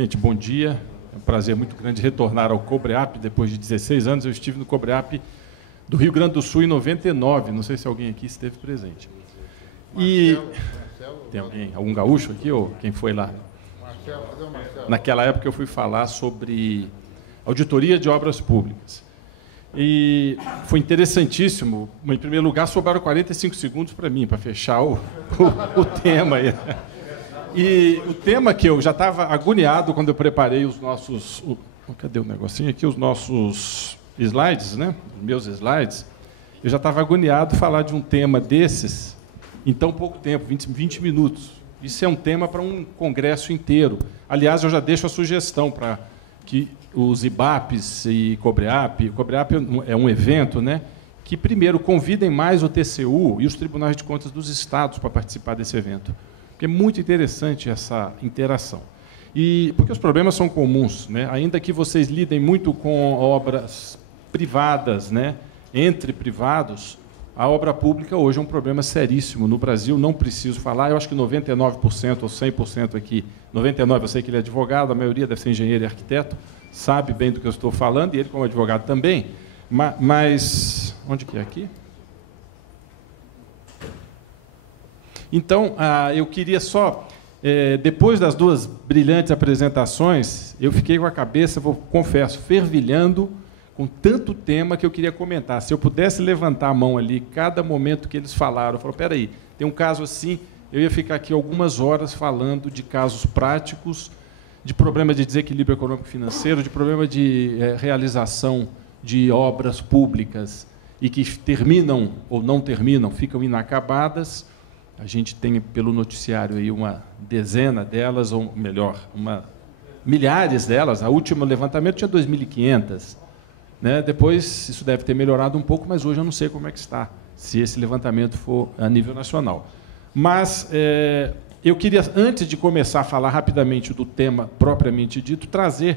Gente, bom dia. É um prazer muito grande retornar ao Cobreap. Depois de 16 anos, eu estive no Cobreap do Rio Grande do Sul em 99. Não sei se alguém aqui esteve presente. E tem alguém, algum gaúcho aqui ou quem foi lá? Naquela época eu fui falar sobre auditoria de obras públicas. E foi interessantíssimo. Em primeiro lugar, sobraram 45 segundos para mim, para fechar o tema aí. E o tema que eu já estava agoniado quando eu preparei os nossos... cadê o negocinho aqui? Os nossos slides, né? Os meus slides. Eu já estava agoniado falar de um tema desses em tão pouco tempo, 20 minutos. Isso é um tema para um congresso inteiro. Aliás, eu já deixo a sugestão para que os IBAPs e Cobreap é um evento, né, que, primeiro, convidem mais o TCU e os tribunais de contas dos estados para participar desse evento. Porque é muito interessante essa interação. E porque os problemas são comuns, né? Ainda que vocês lidem muito com obras privadas, né, entre privados, a obra pública hoje é um problema seríssimo. No Brasil, não preciso falar, eu acho que 99% ou 100% aqui, 99% eu sei que ele é advogado, a maioria deve ser engenheiro e arquiteto, sabe bem do que eu estou falando, e ele como advogado também, mas onde que é aqui? Então, eu queria só, depois das duas brilhantes apresentações, eu fiquei com a cabeça, confesso, fervilhando com tanto tema que eu queria comentar. Se eu pudesse levantar a mão ali, cada momento que eles falaram, eu falo, espera aí, tem um caso assim, eu ia ficar aqui algumas horas falando de casos práticos, de problema de desequilíbrio econômico-financeiro, de problema de realização de obras públicas e que terminam ou não terminam, ficam inacabadas. A gente tem, pelo noticiário, aí uma dezena delas, ou melhor, milhares delas. A última levantamento tinha 2.500. Né? Depois, isso deve ter melhorado um pouco, mas hoje eu não sei como é que está, se esse levantamento for a nível nacional. Mas eu queria, antes de começar a falar rapidamente do tema propriamente dito, trazer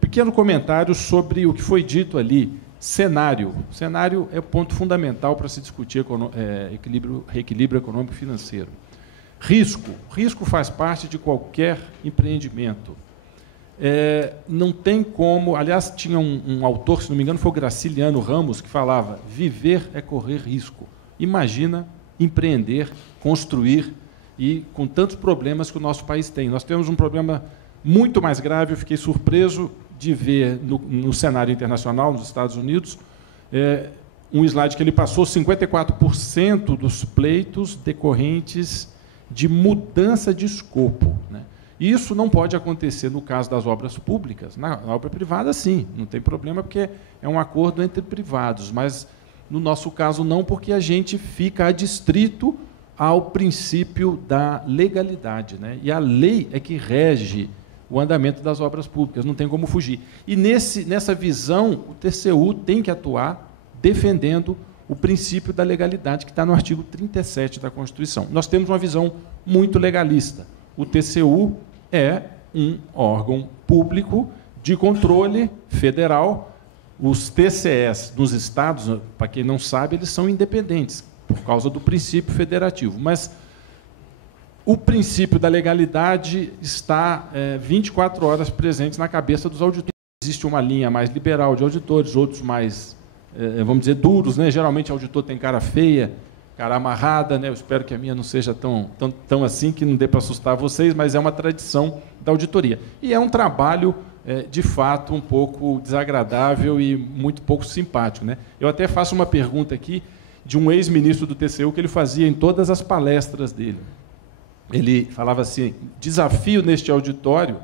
pequeno comentário sobre o que foi dito ali. Cenário. Cenário é o ponto fundamental para se discutir reequilíbrio econômico e financeiro. Risco. Risco faz parte de qualquer empreendimento. Não tem como... Aliás, tinha um autor, se não me engano, foi o Graciliano Ramos, que falava: viver é correr risco. Imagina empreender, construir, e com tantos problemas que o nosso país tem. Nós temos um problema muito mais grave. Eu fiquei surpreso de ver no cenário internacional, nos Estados Unidos, um slide que ele passou, 54% dos pleitos decorrentes de mudança de escopo. Né? Isso não pode acontecer no caso das obras públicas. Na obra privada, sim, não tem problema, porque é um acordo entre privados, mas, no nosso caso, não, porque a gente fica adstrito ao princípio da legalidade. Né? E a lei é que rege o andamento das obras públicas, não tem como fugir. E, nessa visão, o TCU tem que atuar defendendo o princípio da legalidade, que está no artigo 37 da Constituição. Nós temos uma visão muito legalista. O TCU é um órgão público de controle federal. Os TCEs dos estados, para quem não sabe, eles são independentes, por causa do princípio federativo. Mas o princípio da legalidade está 24 horas presente na cabeça dos auditores. Existe uma linha mais liberal de auditores, outros mais, vamos dizer, duros. Né? Geralmente, o auditor tem cara feia, cara amarrada. Né? Eu espero que a minha não seja tão assim, que não dê para assustar vocês, mas é uma tradição da auditoria. E é um trabalho, de fato, um pouco desagradável e muito pouco simpático. Né? Eu até faço uma pergunta aqui de um ex-ministro do TCU, que ele fazia em todas as palestras dele. Ele falava assim: desafio neste auditório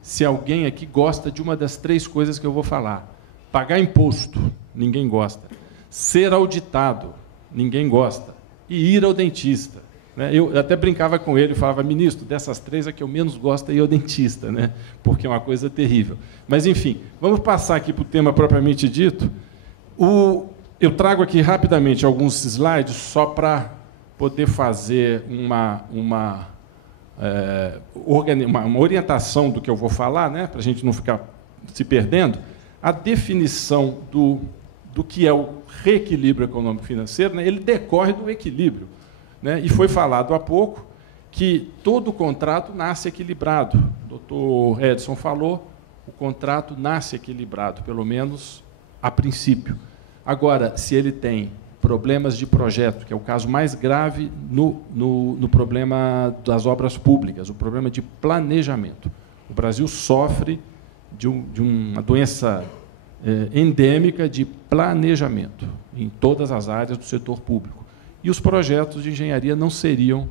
se alguém aqui gosta de uma das 3 coisas que eu vou falar. Pagar imposto, ninguém gosta. Ser auditado, ninguém gosta. E ir ao dentista. Né? Eu até brincava com ele e falava: ministro, dessas 3, a que eu menos gosto é ir ao dentista, né? Porque é uma coisa terrível. Mas, enfim, vamos passar aqui para o tema propriamente dito. Eu trago aqui rapidamente alguns slides só para poder fazer uma orientação do que eu vou falar, né, para a gente não ficar se perdendo. A definição do que é o reequilíbrio econômico-financeiro, né, ele decorre do equilíbrio. Né, e foi falado há pouco, que todo contrato nasce equilibrado. O doutor Edson falou, o contrato nasce equilibrado, pelo menos a princípio. Agora, se ele tem problemas de projeto, que é o caso mais grave no problema das obras públicas, o problema de planejamento. O Brasil sofre de uma doença endêmica de planejamento em todas as áreas do setor público. E os projetos de engenharia não seriam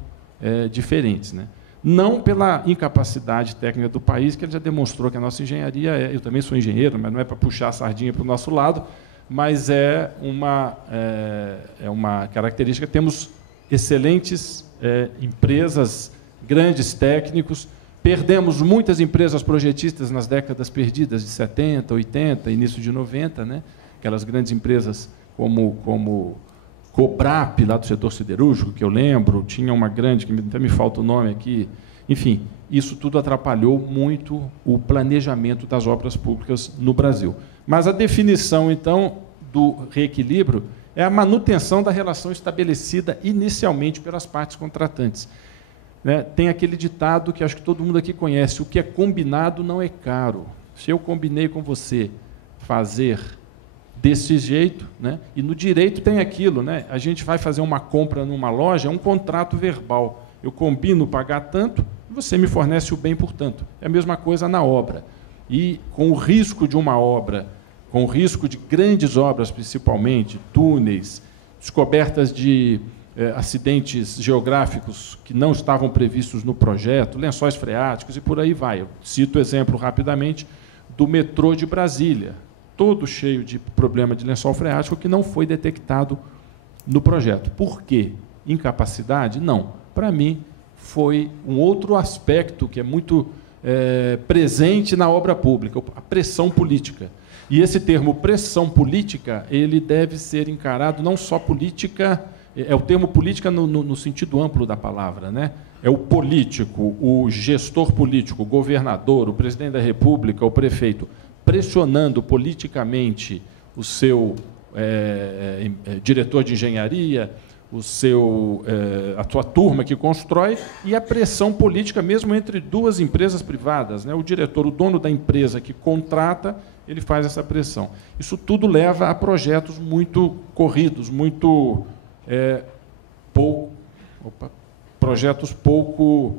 diferentes, né? Não pela incapacidade técnica do país, que ele já demonstrou que a nossa engenharia eu também sou engenheiro, mas não é para puxar a sardinha para o nosso lado, mas é uma característica. Temos excelentes empresas, grandes técnicos. Perdemos muitas empresas projetistas nas décadas perdidas de 70, 80, início de 90, né? Aquelas grandes empresas como Cobrap, lá do setor siderúrgico, que eu lembro, tinha uma grande, que até me falta o nome aqui. Enfim, isso tudo atrapalhou muito o planejamento das obras públicas no Brasil. Mas a definição, então, do reequilíbrio é a manutenção da relação estabelecida inicialmente pelas partes contratantes. Tem aquele ditado que acho que todo mundo aqui conhece: o que é combinado não é caro. Se eu combinei com você fazer desse jeito, né? E no direito tem aquilo, né? A gente vai fazer uma compra numa loja, é um contrato verbal. Eu combino pagar tanto, você me fornece o bem por tanto. É a mesma coisa na obra. E com o risco de uma obra, com o risco de grandes obras, principalmente, túneis, descobertas de acidentes geográficos que não estavam previstos no projeto, lençóis freáticos e por aí vai. Eu cito o exemplo rapidamente do metrô de Brasília, todo cheio de problema de lençol freático que não foi detectado no projeto. Por quê? Incapacidade? Não. Para mim, foi um outro aspecto que é muito presente na obra pública, a pressão política. E esse termo pressão política, ele deve ser encarado não só política, é o termo política no sentido amplo da palavra, né? É o político, o gestor político, o governador, o presidente da República, o prefeito, pressionando politicamente o seu diretor de engenharia, a sua turma que constrói, e a pressão política mesmo entre duas empresas privadas, né? O diretor, o dono da empresa que contrata, ele faz essa pressão. Isso tudo leva a projetos muito corridos, projetos pouco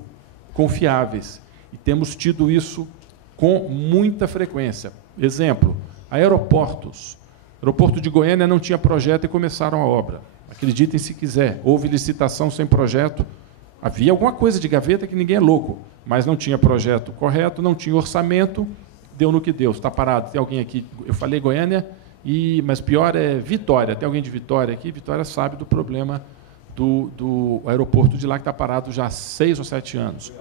confiáveis. E temos tido isso com muita frequência. Exemplo, aeroportos. O aeroporto de Goiânia não tinha projeto e começaram a obra. Acreditem se quiser, houve licitação sem projeto. Havia alguma coisa de gaveta que ninguém é louco, mas não tinha projeto correto, não tinha orçamento, deu no que deu. Está parado. Tem alguém aqui? Eu falei Goiânia, mas pior é Vitória. Tem alguém de Vitória aqui? Vitória sabe do problema do aeroporto de lá, que está parado já há 6 ou 7 anos.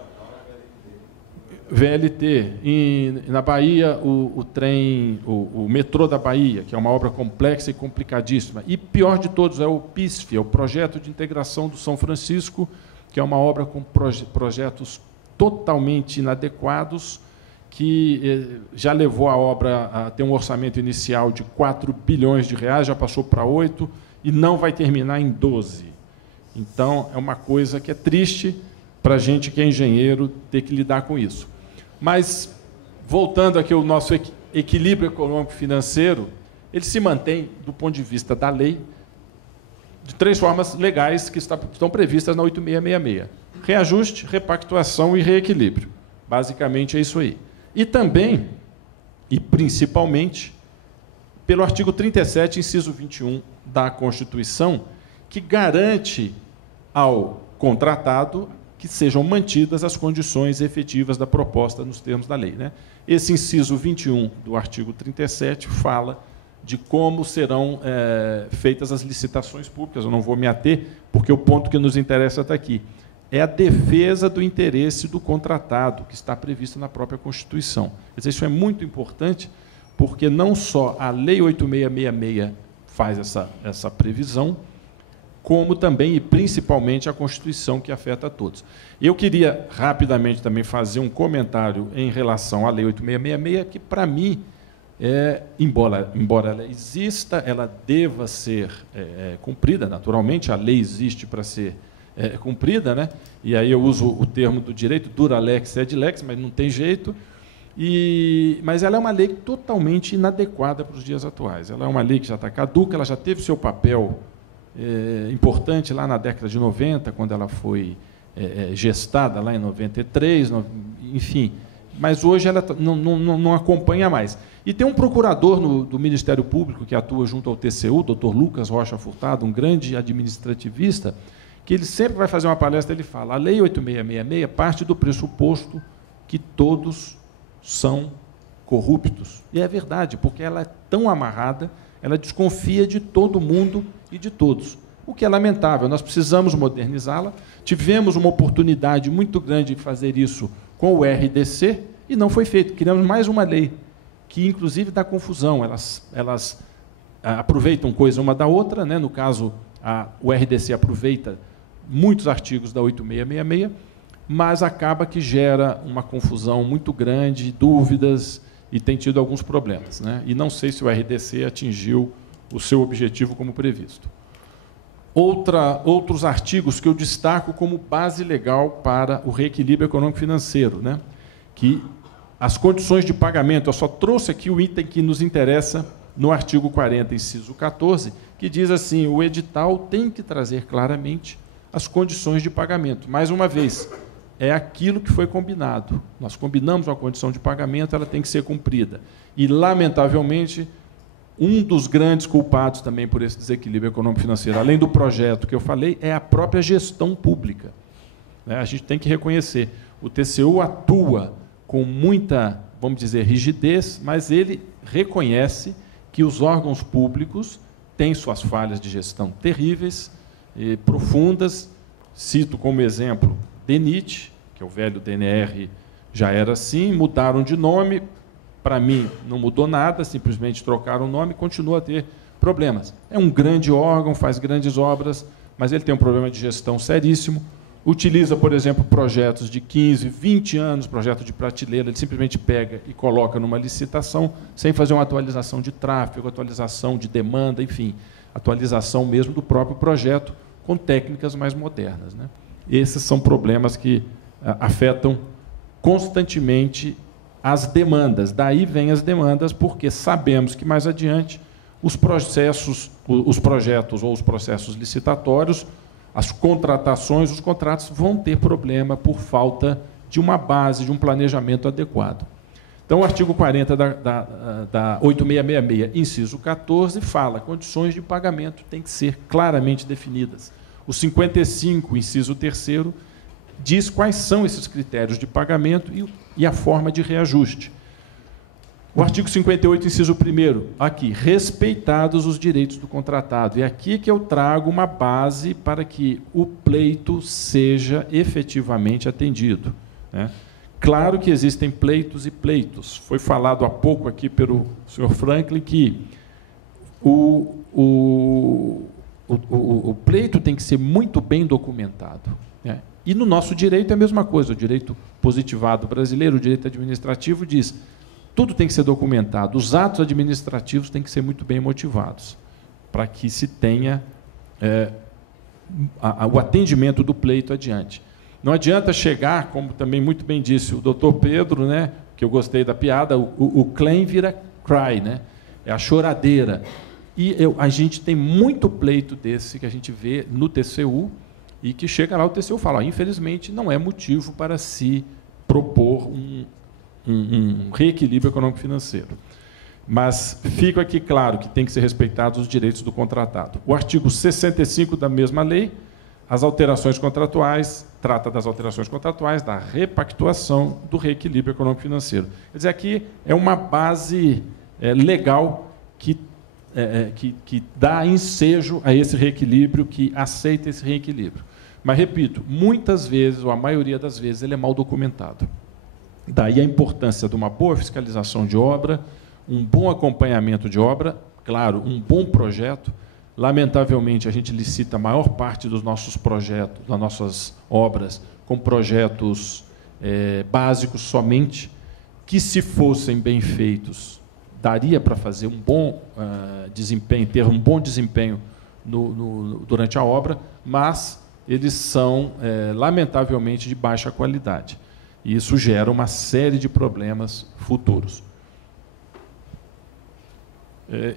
VLT. Na Bahia, o metrô da Bahia, que é uma obra complexa e complicadíssima. E, pior de todos, é o PISF, é o Projeto de Integração do São Francisco, que é uma obra com projetos totalmente inadequados, que já levou a obra a ter um orçamento inicial de 4 bilhões de reais, já passou para 8, e não vai terminar em 12. Então, é uma coisa que é triste para a gente que é engenheiro ter que lidar com isso. Mas, voltando aqui ao nosso equilíbrio econômico-financeiro, ele se mantém, do ponto de vista da lei, de 3 formas legais que estão previstas na 8666. Reajuste, repactuação e reequilíbrio. Basicamente, é isso aí. E também, e principalmente, pelo artigo 37, inciso 21 da Constituição, que garante ao contratado que sejam mantidas as condições efetivas da proposta nos termos da lei, né? Esse inciso 21 do artigo 37 fala de como serão feitas as licitações públicas. Eu não vou me ater, porque o ponto que nos interessa está aqui. É a defesa do interesse do contratado, que está previsto na própria Constituição. Quer dizer, isso é muito importante, porque não só a Lei 8666 faz essa previsão, como também e principalmente a Constituição, que afeta a todos. Eu queria rapidamente também fazer um comentário em relação à Lei 8666, que, para mim, embora ela exista, ela deva ser cumprida. Naturalmente, a lei existe para ser cumprida, né? E aí eu uso o termo do direito, dura lex, sed lex, mas não tem jeito. Mas ela é uma lei totalmente inadequada para os dias atuais. Ela é uma lei que já está caduca, ela já teve seu papel importante lá na década de 90, quando ela foi gestada lá em 93, enfim, mas hoje ela não acompanha mais. E tem um procurador do Ministério Público que atua junto ao TCU, Dr. Lucas Rocha Furtado, um grande administrativista, que ele sempre vai fazer uma palestra, ele fala: a Lei 8666 parte do pressuposto que todos são corruptos. E é verdade, porque ela é tão amarrada, ela desconfia de todo mundo e de todos. O que é lamentável, nós precisamos modernizá-la. Tivemos uma oportunidade muito grande de fazer isso com o RDC e não foi feito. Criamos mais uma lei que, inclusive, dá confusão. Elas aproveitam coisa uma da outra, né? No caso, o RDC aproveita muitos artigos da 8666, mas acaba que gera uma confusão muito grande, dúvidas, e tem tido alguns problemas, né? E não sei se o RDC atingiu o seu objetivo como previsto. Outros artigos que eu destaco como base legal para o reequilíbrio econômico-financeiro, né? Que as condições de pagamento, eu só trouxe aqui o item que nos interessa no artigo 40, inciso 14, que diz assim: o edital tem que trazer claramente as condições de pagamento. Mais uma vez, é aquilo que foi combinado. Nós combinamos uma condição de pagamento, ela tem que ser cumprida. E, lamentavelmente, um dos grandes culpados também por esse desequilíbrio econômico-financeiro, além do projeto que eu falei, é a própria gestão pública. A gente tem que reconhecer. O TCU atua com muita, vamos dizer, rigidez, mas ele reconhece que os órgãos públicos têm suas falhas de gestão terríveis e profundas. Cito como exemplo DENIT, que é o velho DNR, já era assim, mudaram de nome. Para mim, não mudou nada, simplesmente trocaram o nome e continua a ter problemas. É um grande órgão, faz grandes obras, mas ele tem um problema de gestão seríssimo. Utiliza, por exemplo, projetos de 15, 20 anos, projeto de prateleira, ele simplesmente pega e coloca numa licitação, sem fazer uma atualização de tráfego, atualização de demanda, enfim, atualização mesmo do próprio projeto, com técnicas mais modernas, né? Esses são problemas que afetam constantemente as demandas. Daí vêm as demandas, porque sabemos que, mais adiante, os projetos ou os processos licitatórios, as contratações, os contratos vão ter problema por falta de uma base, de um planejamento adequado. Então, o artigo 40 da 8666, inciso 14, fala: condições de pagamento têm que ser claramente definidas. O 55, inciso 3º, diz quais são esses critérios de pagamento e a forma de reajuste. O artigo 58, inciso 1º, aqui: respeitados os direitos do contratado. E aqui que eu trago uma base para que o pleito seja efetivamente atendido, né? Claro que existem pleitos e pleitos. Foi falado há pouco aqui pelo senhor Franklin que o pleito tem que ser muito bem documentado, né? E no nosso direito é a mesma coisa. O direito positivado brasileiro, o direito administrativo, diz: tudo tem que ser documentado. Os atos administrativos têm que ser muito bem motivados, para que se tenha o atendimento do pleito adiante. Não adianta chegar, como também muito bem disse o doutor Pedro, né, que eu gostei da piada, o claim vira cry, né? É a choradeira. E a gente tem muito pleito desse que a gente vê no TCU, e que chega lá, o TCU fala: infelizmente, não é motivo para se propor um reequilíbrio econômico-financeiro. Mas fica aqui claro que tem que ser respeitados os direitos do contratado. O artigo 65 da mesma lei, as alterações contratuais, trata das alterações contratuais, da repactuação, do reequilíbrio econômico-financeiro. Quer dizer, aqui é uma base legal que dá ensejo a esse reequilíbrio, que aceita esse reequilíbrio. Mas, repito, muitas vezes, ou a maioria das vezes, ele é mal documentado. Daí a importância de uma boa fiscalização de obra, um bom acompanhamento de obra, claro, um bom projeto. Lamentavelmente, a gente licita a maior parte dos nossos projetos, das nossas obras, com projetos básicos somente, que, se fossem bem feitos, daria para fazer um bom desempenho, ter um bom desempenho durante a obra, mas eles são, lamentavelmente, de baixa qualidade. E isso gera uma série de problemas futuros.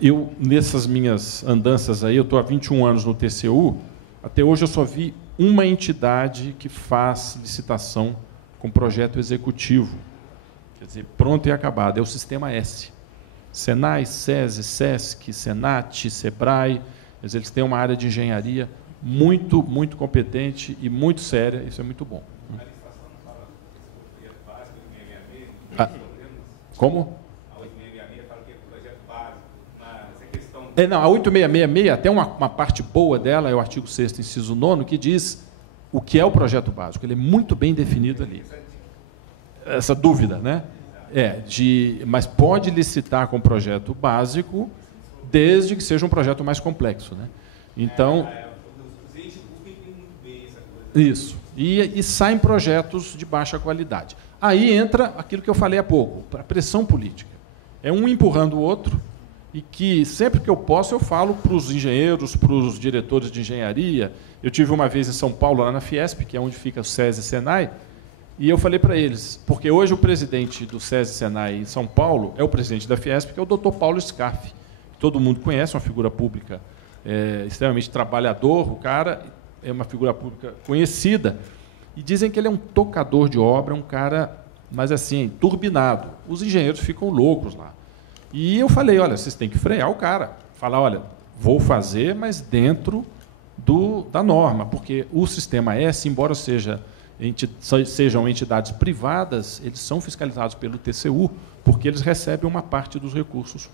Eu, nessas minhas andanças aí, eu estou há 21 anos no TCU, até hoje eu só vi uma entidade que faz licitação com projeto executivo, quer dizer, pronto e acabado, é o Sistema S. Senai, SESI, SESC, Senat, SEBRAE, eles têm uma área de engenharia muito, muito competente e muito séria, isso é muito bom. A licitação não fala sobre projeto básico, 866, como? A 866 fala que é projeto básico, mas é questão... Não, a 8666, até uma parte boa dela, é o artigo 6º, inciso 9º, que diz o que é o projeto básico. Ele é muito bem definido ali. Essa dúvida, né? Mas pode licitar com projeto básico, desde que seja um projeto mais complexo, né? Então, os entes públicos têm muito bem essa coisa. isso. E saem projetos de baixa qualidade. Aí entra aquilo que eu falei há pouco, a pressão política. É um empurrando o outro, e que sempre que eu posso eu falo para os engenheiros, para os diretores de engenharia. Eu tive uma vez em São Paulo, lá na Fiesp, que é onde fica o SESI e Senai, e eu falei para eles, porque hoje o presidente do SESI e Senai em São Paulo é o presidente da Fiesp, que é o Dr. Paulo Scaff, que todo mundo conhece, uma figura pública extremamente trabalhador, o cara é uma figura pública conhecida, e dizem que ele é um tocador de obra, um cara, mas assim, turbinado. Os engenheiros ficam loucos lá. E eu falei, olha, vocês têm que frear o cara. Falar, olha, vou fazer, mas dentro da norma, porque o Sistema S, embora sejam entidades privadas, eles são fiscalizados pelo TCU, porque eles recebem uma parte dos recursos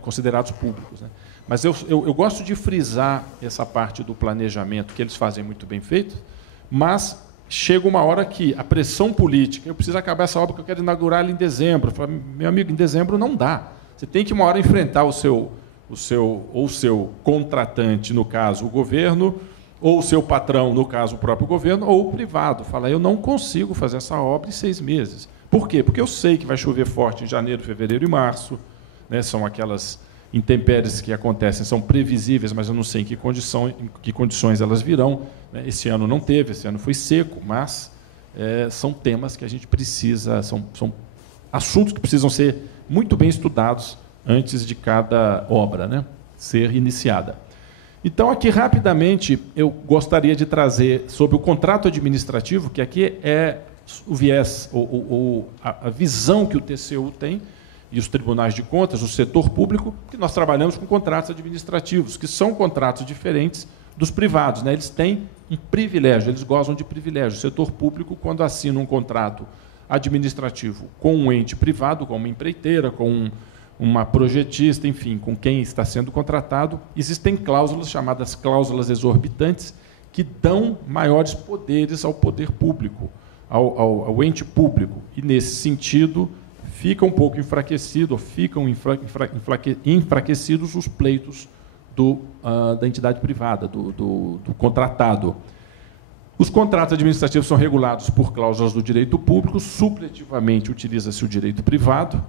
considerados públicos, né? Mas eu gosto de frisar essa parte do planejamento, que eles fazem muito bem feito, mas chega uma hora que a pressão política, eu preciso acabar essa obra que eu quero inaugurar ela em dezembro. Eu falo, meu amigo, em dezembro não dá. Você tem que uma hora enfrentar o seu contratante, no caso o governo, ou o seu patrão, no caso o próprio governo, ou o privado. Fala, eu não consigo fazer essa obra em 6 meses. Por quê? Porque eu sei que vai chover forte em janeiro, fevereiro e março, né? São aquelas intempéries que acontecem, são previsíveis, mas eu não sei em que condições elas virão, né? Esse ano não teve, esse ano foi seco, mas são temas que a gente precisa, são assuntos que precisam ser muito bem estudados antes de cada obra, né, ser iniciada. Então, aqui, rapidamente, eu gostaria de trazer sobre o contrato administrativo, que aqui é o viés, a visão que o TCU tem, e os tribunais de contas, o setor público, que nós trabalhamos com contratos administrativos, que são contratos diferentes dos privados, né? Eles têm um privilégio, eles gozam de privilégio. O setor público, quando assina um contrato administrativo com um ente privado, com uma empreiteira, com uma projetista, enfim, com quem está sendo contratado, existem cláusulas chamadas cláusulas exorbitantes que dão maiores poderes ao poder público, ao ente público. E, nesse sentido, fica um pouco enfraquecido, ficam enfraquecidos os pleitos da entidade privada, do contratado. Os contratos administrativos são regulados por cláusulas do direito público, supletivamente utiliza-se o direito privado,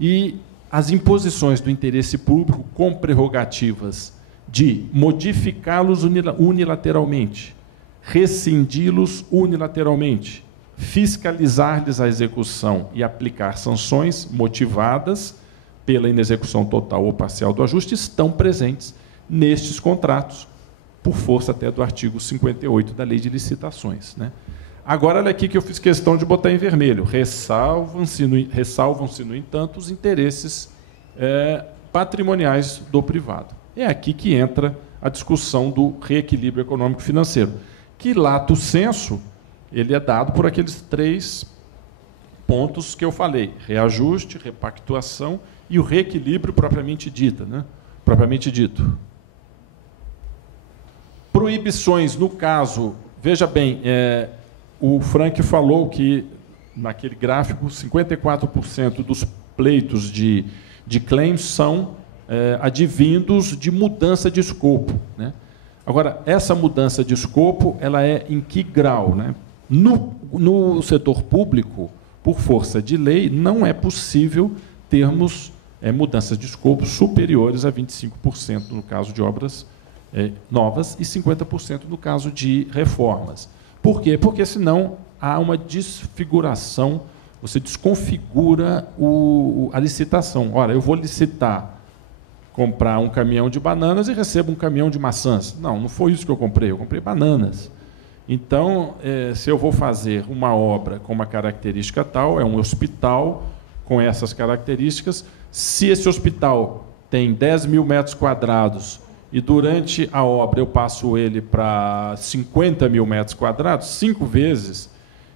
e as imposições do interesse público com prerrogativas de modificá-los unilateralmente, rescindi-los unilateralmente, fiscalizar-lhes a execução e aplicar sanções motivadas pela inexecução total ou parcial do ajuste estão presentes nestes contratos, por força até do artigo 58 da Lei de Licitações, né? Agora, olha aqui que eu fiz questão de botar em vermelho. Ressalvam-se, no entanto, os interesses patrimoniais do privado. É aqui que entra a discussão do reequilíbrio econômico-financeiro, que, lato sensu, ele é dado por aqueles 3 pontos que eu falei: reajuste, repactuação e o reequilíbrio propriamente dito, né? Propriamente dito. Proibições, no caso, veja bem, o Frank falou que, naquele gráfico, 54% dos pleitos de claims são advindos de mudança de escopo, né? Agora, essa mudança de escopo, ela é em que grau, né? No setor público, por força de lei, não é possível termos mudanças de escopo superiores a 25%, no caso de obras novas e 50% no caso de reformas. Por quê? Porque senão há uma desfiguração, você desconfigura a licitação. Ora, eu vou licitar comprar um caminhão de bananas e recebo um caminhão de maçãs. Não foi isso que eu comprei bananas. Então, se eu vou fazer uma obra com uma característica tal, é um hospital com essas características, se esse hospital tem 10 mil metros quadrados e durante a obra eu passo ele para 50 mil metros quadrados, 5 vezes,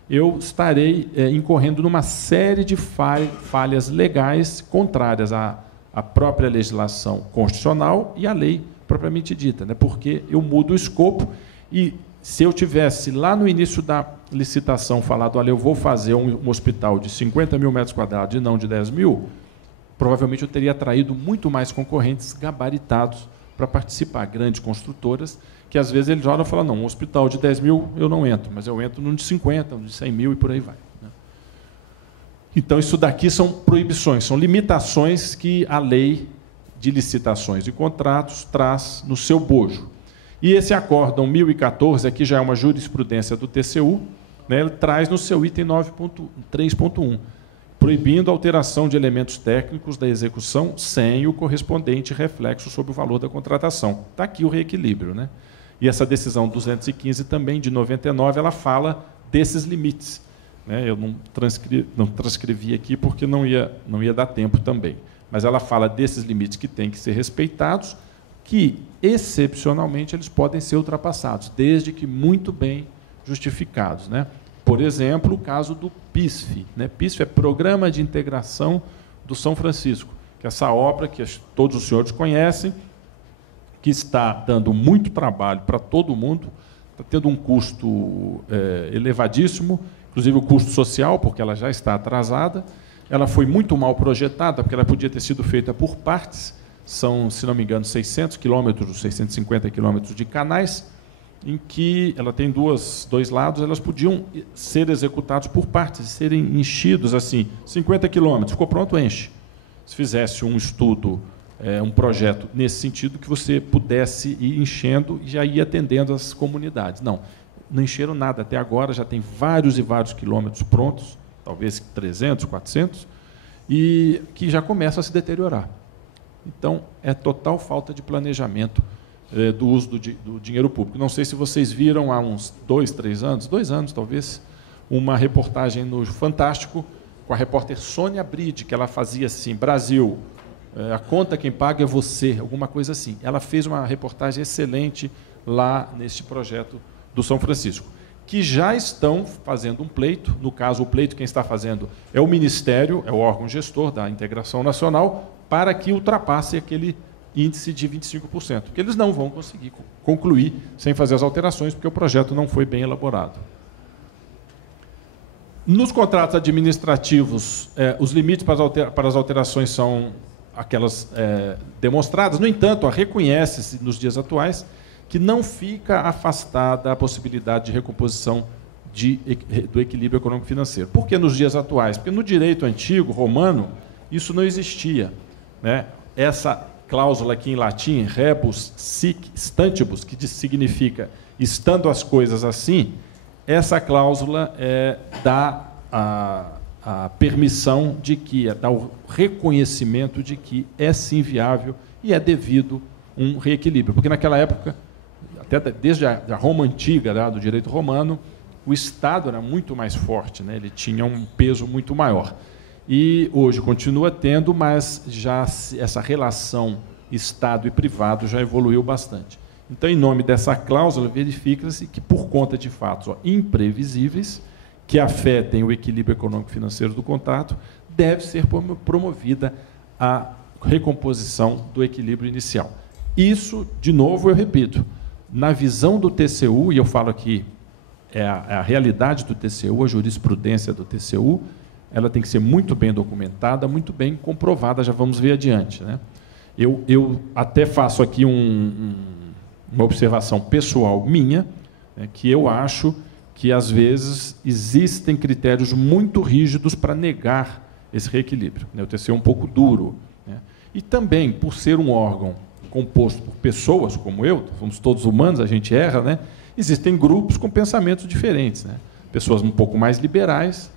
eu estarei incorrendo numa série de falhas legais contrárias à própria legislação constitucional e à lei propriamente dita, né? Porque eu mudo o escopo e, se eu tivesse lá no início da licitação falado, olha, eu vou fazer um hospital de 50 mil metros quadrados e não de 10 mil, provavelmente eu teria atraído muito mais concorrentes gabaritados para participar, grandes construtoras, que às vezes eles olham e falam, não, um hospital de 10 mil eu não entro, mas eu entro num de 50, num de 100 mil e por aí vai. Né? Então, isso daqui são proibições, são limitações que a lei de licitações e contratos traz no seu bojo. E esse acórdão 1014, aqui já é uma jurisprudência do TCU, né, ele traz no seu item 9.3.1, proibindo a alteração de elementos técnicos da execução sem o correspondente reflexo sobre o valor da contratação. Está aqui o reequilíbrio. Né? E essa decisão 215 também, de 99, ela fala desses limites. Né? Eu não transcrevi aqui porque não ia dar tempo também. Mas ela fala desses limites que têm que ser respeitados, que, excepcionalmente, eles podem ser ultrapassados, desde que muito bem justificados. Né? Por exemplo, o caso do PISF. Né? PISF é Programa de Integração do São Francisco, que é essa obra que todos os senhores conhecem, que está dando muito trabalho para todo mundo, está tendo um custo elevadíssimo, inclusive o custo social, porque ela já está atrasada. Ela foi muito mal projetada, porque ela podia ter sido feita por partes. São, se não me engano, 600 quilômetros, 650 quilômetros de canais, em que ela tem dois lados, elas podiam ser executados por partes, serem enchidos assim, 50 quilômetros, ficou pronto, enche. Se fizesse um estudo, um projeto nesse sentido, que você pudesse ir enchendo e já ir atendendo as comunidades. Não encheram nada até agora, já tem vários e vários quilômetros prontos, talvez 300, 400, e que já começa a se deteriorar. Então, é total falta de planejamento do uso do dinheiro público. Não sei se vocês viram há uns 2 anos talvez, uma reportagem no Fantástico com a repórter Sônia Bride, que ela fazia assim, Brasil, a conta quem paga é você, alguma coisa assim. Ela fez uma reportagem excelente lá neste projeto do São Francisco, que já estão fazendo um pleito, no caso, o pleito quem está fazendo é o Ministério, é o órgão gestor da Integração Nacional, para que ultrapasse aquele índice de 25%, porque eles não vão conseguir concluir sem fazer as alterações, porque o projeto não foi bem elaborado. Nos contratos administrativos, os limites para as alterações são aquelas demonstradas. No entanto, reconhece-se, nos dias atuais, que não fica afastada a possibilidade de recomposição do equilíbrio econômico-financeiro. Por que nos dias atuais? Porque no direito antigo, romano, isso não existia. Né? Essa cláusula aqui em latim, rebus sic stantibus, que significa estando as coisas assim, essa cláusula dá a permissão de que, dá o reconhecimento de que é sim viável e é devido um reequilíbrio. Porque naquela época, até desde a Roma antiga, do direito romano, o Estado era muito mais forte, né? Ele tinha um peso muito maior. E hoje continua tendo, mas já essa relação Estado e privado já evoluiu bastante. Então, em nome dessa cláusula, verifica-se que, por conta de fatos imprevisíveis, que afetem o equilíbrio econômico-financeiro do contrato, deve ser promovida a recomposição do equilíbrio inicial. Isso, de novo, eu repito, na visão do TCU, e eu falo aqui, é a realidade do TCU, a jurisprudência do TCU, ela tem que ser muito bem documentada, muito bem comprovada, já vamos ver adiante. Né? Eu até faço aqui uma observação pessoal minha, né, que eu acho que, às vezes, existem critérios muito rígidos para negar esse reequilíbrio. Né? O TCU é um pouco duro. Né? E também, por ser um órgão composto por pessoas como eu, somos todos humanos, a gente erra, né? Existem grupos com pensamentos diferentes, né? Pessoas um pouco mais liberais,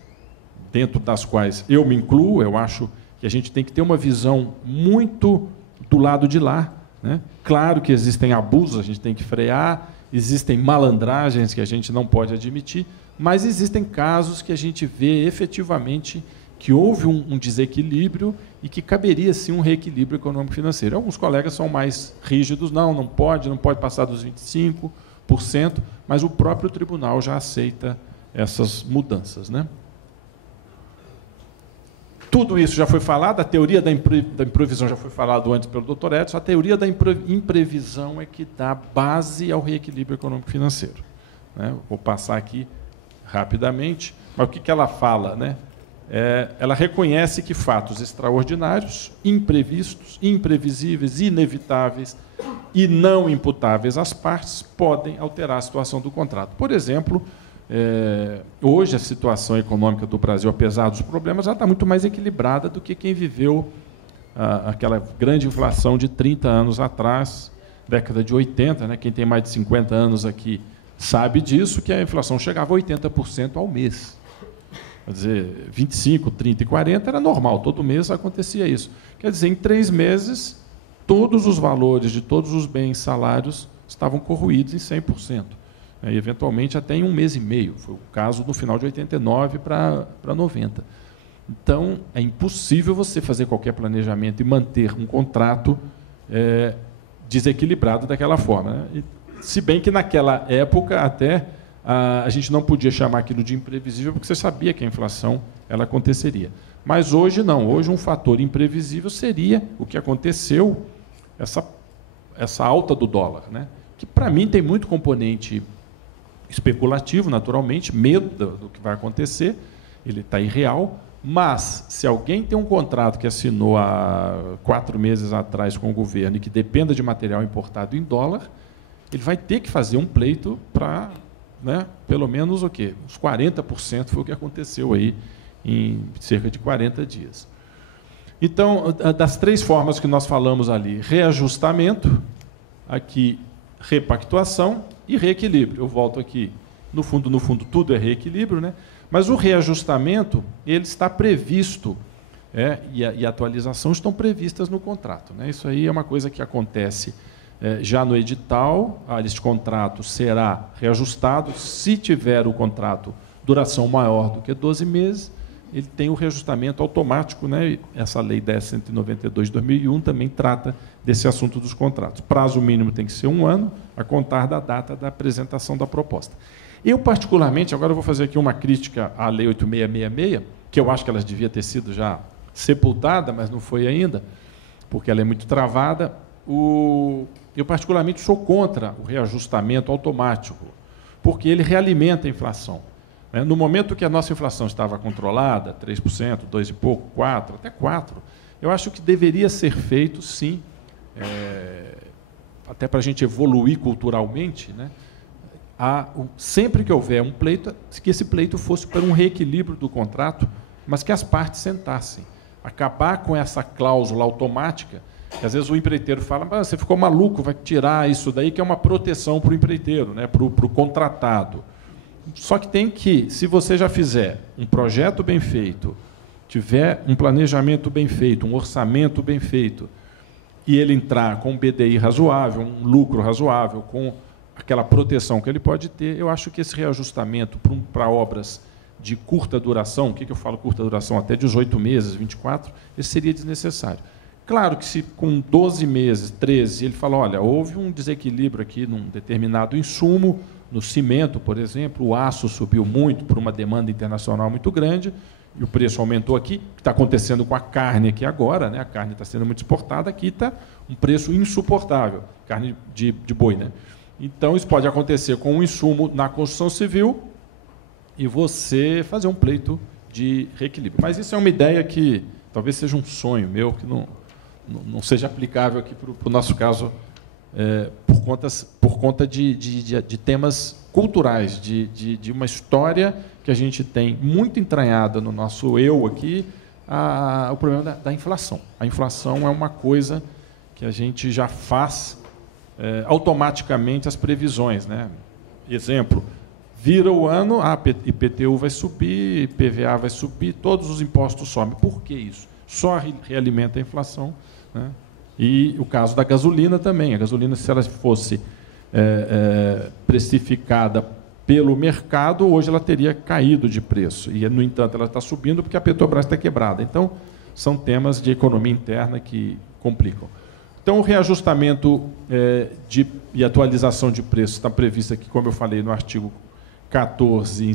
dentro das quais eu me incluo. Eu acho que a gente tem que ter uma visão muito do lado de lá, né? Claro que existem abusos, a gente tem que frear, existem malandragens que a gente não pode admitir, mas existem casos que a gente vê efetivamente que houve um desequilíbrio e que caberia, sim, um reequilíbrio econômico-financeiro. Alguns colegas são mais rígidos, não pode passar dos 25%, mas o próprio tribunal já aceita essas mudanças, né? Tudo isso já foi falado, a teoria da imprevisão já foi falado antes pelo Dr. Edson. A teoria da imprevisão é que dá base ao reequilíbrio econômico-financeiro, né? Vou passar aqui rapidamente, mas o que ela fala, né? Ela reconhece que fatos extraordinários, imprevistos, imprevisíveis, inevitáveis e não imputáveis às partes podem alterar a situação do contrato. Por exemplo, hoje a situação econômica do Brasil, apesar dos problemas, já está muito mais equilibrada do que quem viveu aquela grande inflação de 30 anos atrás, década de 80, né? Quem tem mais de 50 anos aqui sabe disso, que a inflação chegava a 80% ao mês. Quer dizer, 25, 30 e 40 era normal, todo mês acontecia isso. Quer dizer, em 3 meses, todos os valores de todos os bens, salários, estavam corroídos em 100%. E, eventualmente, até em 1 mês e meio. Foi o caso no final de 89 para 90. Então, é impossível você fazer qualquer planejamento e manter um contrato desequilibrado daquela forma, né? E, se bem que, naquela época, até a gente não podia chamar aquilo de imprevisível, porque você sabia que a inflação ela aconteceria. Mas hoje não. Hoje um fator imprevisível seria o que aconteceu, essa alta do dólar, né? Que, para mim, tem muito componente especulativo, naturalmente, medo do que vai acontecer, ele está irreal, mas, se alguém tem um contrato que assinou há 4 meses atrás com o governo e que dependa de material importado em dólar, ele vai ter que fazer um pleito para... né, pelo menos o quê? Uns 40% foi o que aconteceu aí em cerca de 40 dias. Então, das 3 formas que nós falamos ali, reajustamento, aqui repactuação e reequilíbrio. Eu volto aqui, no fundo, tudo é reequilíbrio, né? Mas o reajustamento ele está previsto, e a atualização estão previstas no contrato, né? Isso aí é uma coisa que acontece já no edital. Este contrato será reajustado. Se tiver o contrato duração maior do que 12 meses, ele tem o reajustamento automático, né? Essa Lei 10.192 de 2001 também trata desse assunto dos contratos. Prazo mínimo tem que ser 1 ano, a contar da data da apresentação da proposta. Eu, particularmente, agora eu vou fazer aqui uma crítica à Lei 8.666, que eu acho que ela devia ter sido já sepultada, mas não foi ainda, porque ela é muito travada. Eu, particularmente, sou contra o reajustamento automático, porque ele realimenta a inflação. No momento que a nossa inflação estava controlada, 3%, 2 e pouco, 4%, até 4%, eu acho que deveria ser feito, sim, até para a gente evoluir culturalmente, né? Sempre que houver um pleito, que esse pleito fosse para um reequilíbrio do contrato, mas que as partes sentassem. Acabar com essa cláusula automática, que às vezes o empreiteiro fala, mas você ficou maluco, vai tirar isso daí, que é uma proteção para o empreiteiro, né? Para o contratado. Só que tem que, se você já fizer um projeto bem feito, tiver um planejamento bem feito, um orçamento bem feito, e ele entrar com um BDI razoável, um lucro razoável, com aquela proteção que ele pode ter, eu acho que esse reajustamento para obras de curta duração, o que eu falo curta duração, até 18 meses, 24, esse seria desnecessário. Claro que se com 12 meses, 13, ele fala, olha, houve um desequilíbrio aqui num determinado insumo, no cimento, por exemplo, o aço subiu muito por uma demanda internacional muito grande, e o preço aumentou aqui, o que está acontecendo com a carne aqui agora, né? A carne está sendo muito exportada, aqui está um preço insuportável, carne de boi, né? Então, isso pode acontecer com um insumo na construção civil e você fazer um pleito de reequilíbrio. Mas isso é uma ideia que talvez seja um sonho meu, que não seja aplicável aqui para o nosso caso, por conta de temas culturais, de uma história que a gente tem muito entranhada no nosso eu aqui, o problema da inflação. A inflação é uma coisa que que a gente já faz automaticamente as previsões, né? Exemplo, vira o ano, IPTU vai subir, IPVA vai subir, todos os impostos sobem. Por que isso? Só realimenta a inflação, né? E o caso da gasolina também. A gasolina, se ela fosse precificada pelo mercado, hoje ela teria caído de preço. E, no entanto, ela está subindo porque a Petrobras está quebrada. Então, são temas de economia interna que complicam. Então, o reajustamento e atualização de preços está previsto aqui, como eu falei, no artigo 14,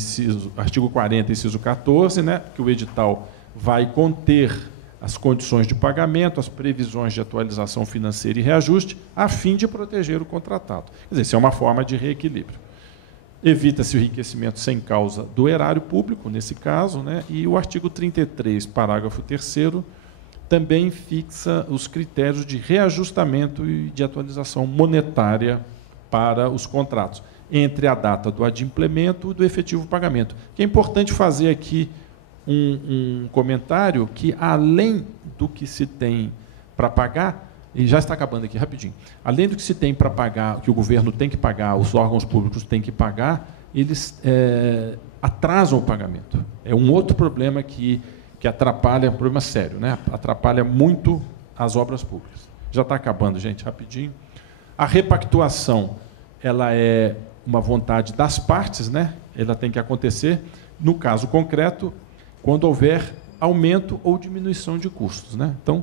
artigo 40, inciso 14, né, que o edital vai conter as condições de pagamento, as previsões de atualização financeira e reajuste, a fim de proteger o contratado. Quer dizer, isso é uma forma de reequilíbrio. Evita-se o enriquecimento sem causa do erário público, nesse caso, né, e o artigo 33, parágrafo 3º, também fixa os critérios de reajustamento e de atualização monetária para os contratos, entre a data do adimplemento e do efetivo pagamento. Que é importante fazer aqui um comentário que, além do que se tem para pagar, e já está acabando aqui rapidinho, além do que se tem para pagar, que o governo tem que pagar, os órgãos públicos têm que pagar, eles atrasam o pagamento. É um outro problema que atrapalha, um problema sério, né? Atrapalha muito as obras públicas. Já está acabando, gente, rapidinho. A repactuação, ela é uma vontade das partes, né? Ela tem que acontecer, no caso concreto, quando houver aumento ou diminuição de custos, né? Então,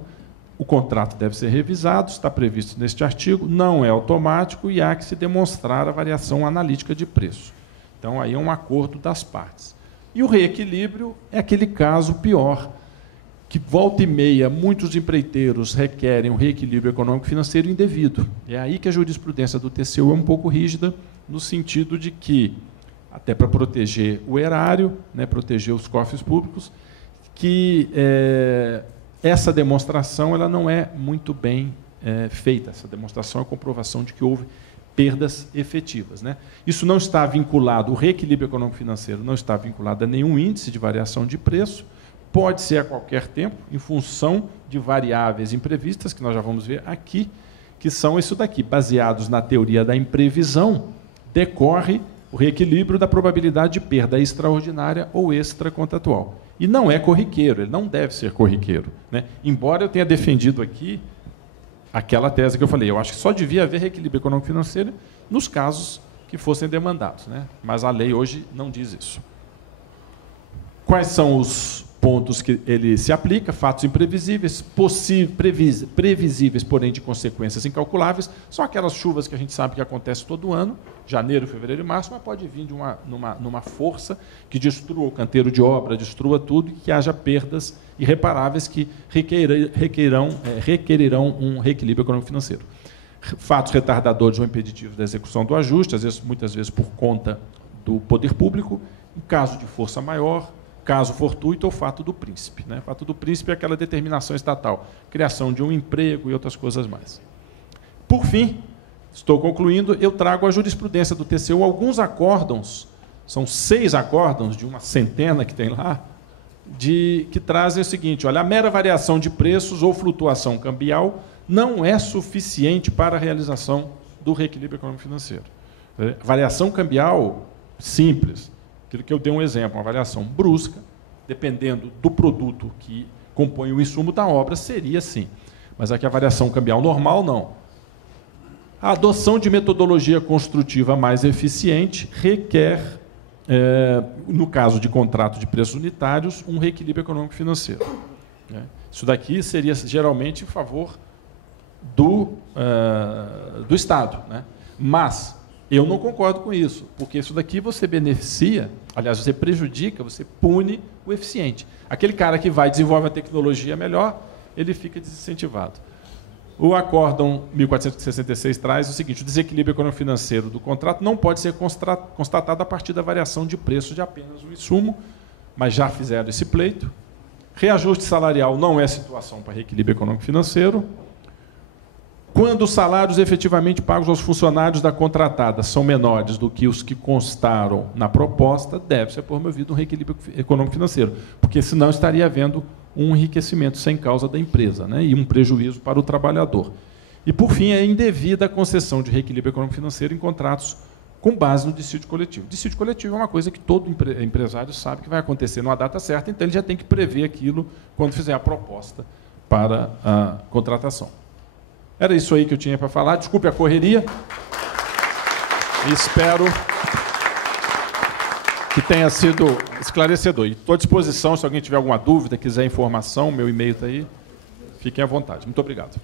o contrato deve ser revisado, está previsto neste artigo, não é automático e há que se demonstrar a variação analítica de preço. Então, aí é um acordo das partes. E o reequilíbrio é aquele caso pior, que volta e meia muitos empreiteiros requerem um reequilíbrio econômico-financeiro indevido. É aí que a jurisprudência do TCU é um pouco rígida, no sentido de que, até para proteger o erário, né, proteger os cofres públicos, que essa demonstração ela não é muito bem feita. Essa demonstração é a comprovação de que houve perdas efetivas, né? Isso não está vinculado, o reequilíbrio econômico-financeiro não está vinculado a nenhum índice de variação de preço, pode ser a qualquer tempo, em função de variáveis imprevistas, que nós já vamos ver aqui, que são isso daqui, baseados na teoria da imprevisão, decorre o reequilíbrio da probabilidade de perda extraordinária ou extracontratual. E não é corriqueiro, ele não deve ser corriqueiro, né? Embora eu tenha defendido aqui aquela tese que eu falei, eu acho que só devia haver reequilíbrio econômico-financeiro nos casos que fossem demandados, né? Mas a lei hoje não diz isso. Quais são os pontos que ele se aplica? Fatos imprevisíveis, previsíveis, porém de consequências incalculáveis, são aquelas chuvas que a gente sabe que acontece todo ano, janeiro, fevereiro e março, mas pode vir de numa força que destrua o canteiro de obra, destrua tudo e que haja perdas irreparáveis que requerirão um reequilíbrio econômico-financeiro. Fatos retardadores ou impeditivos da execução do ajuste, muitas vezes por conta do poder público, em caso de força maior, caso fortuito ou fato do príncipe, né? Fato do príncipe é aquela determinação estatal, criação de um emprego e outras coisas mais. Por fim, estou concluindo, eu trago a jurisprudência do TCU, alguns acórdãos, são 6 acórdãos de uma centena que tem lá, que trazem o seguinte, olha, a mera variação de preços ou flutuação cambial não é suficiente para a realização do reequilíbrio econômico-financeiro. Variação cambial simples, aquilo que eu dei um exemplo, uma variação brusca, dependendo do produto que compõe o insumo da obra, seria sim. Mas aqui a variação cambial normal, não. A adoção de metodologia construtiva mais eficiente requer, no caso de contrato de preços unitários, um reequilíbrio econômico-financeiro. Isso daqui seria geralmente em favor do Estado, né? Mas eu não concordo com isso, porque isso daqui você beneficia, aliás, você prejudica, você pune o eficiente. Aquele cara que vai desenvolver a tecnologia melhor, ele fica desincentivado. O Acórdão 1466 traz o seguinte, o desequilíbrio econômico-financeiro do contrato não pode ser constatado a partir da variação de preço de apenas um insumo, mas já fizeram esse pleito. Reajuste salarial não é situação para reequilíbrio econômico-financeiro. Quando os salários efetivamente pagos aos funcionários da contratada são menores do que os que constaram na proposta, deve ser promovido um reequilíbrio econômico-financeiro, porque senão estaria havendo um enriquecimento sem causa da empresa, né, e um prejuízo para o trabalhador. E, por fim, a indevida concessão de reequilíbrio econômico-financeiro em contratos com base no dissídio coletivo. Dissídio coletivo é uma coisa que todo empresário sabe que vai acontecer numa data certa, então ele já tem que prever aquilo quando fizer a proposta para a contratação. Era isso aí que eu tinha para falar. Desculpe a correria. Espero que tenha sido esclarecedor. E estou à disposição, se alguém tiver alguma dúvida, quiser informação, meu e-mail está aí. Fiquem à vontade. Muito obrigado.